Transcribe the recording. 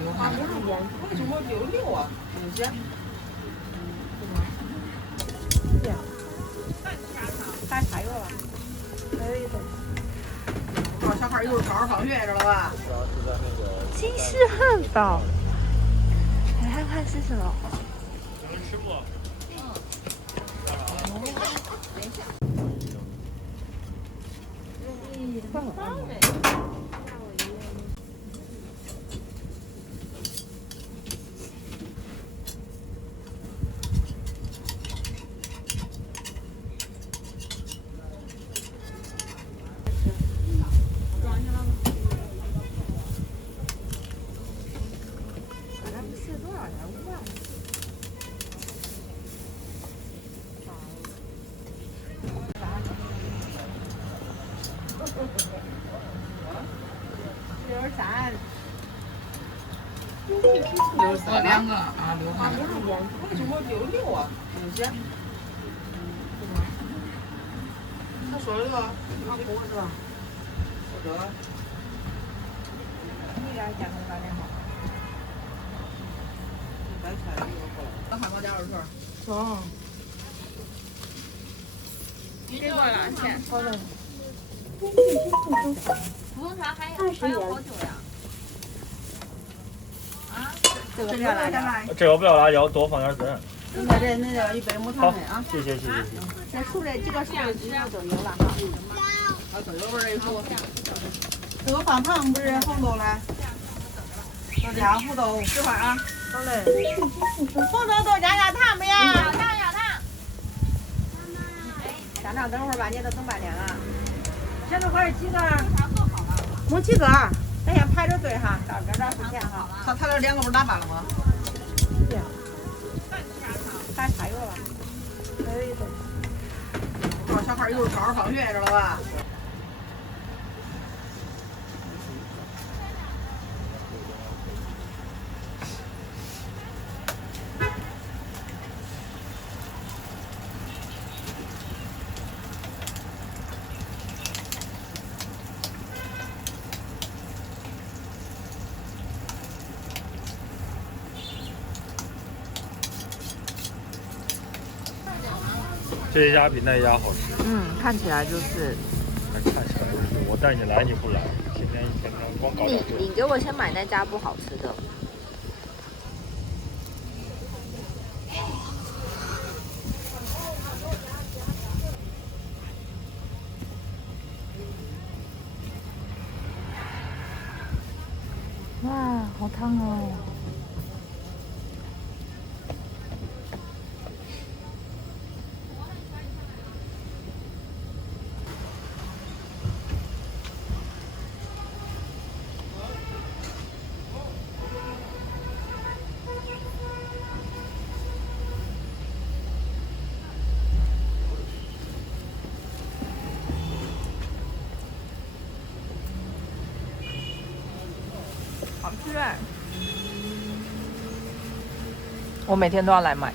六块。我怎么66啊？50。这样。还有了。还有一个。小孩一会儿早上放学知道吧？金氏汉堡。来看看是什么？你们吃过？63两个啊，6块。我怎么66啊？50。他说了个，他给我是吧？我这个。你俩价格咋的好？白菜那汉堡加肉串。哦。你多少钱？好的。普通茶还要好久呀？啊？这个不要辣椒。这个不要辣椒，多放点孜然。那这一杯木糖的啊。谢谢。这熟的几个熟的鸡肉都有了哈。啊，都有味儿一说。这个放糖不是红豆嘞？2胡豆10块啊。好嘞。红豆豆加糖没呀？要糖。家长等会儿吧，你都等半天了。现在还是几个？茶做好了。没几个，咱先排着队哈，到这儿付钱哈。他这2个不是打饭了吗？对。还有了。还有一个。小孩一会儿早上放学知道吧？这一家比那一家好吃。看起来就是。看起来就是我带你来你不来，天天一天光搞点这。你给我先买那家不好吃的。哇，好烫哦！好吃哎！我每天都要来买。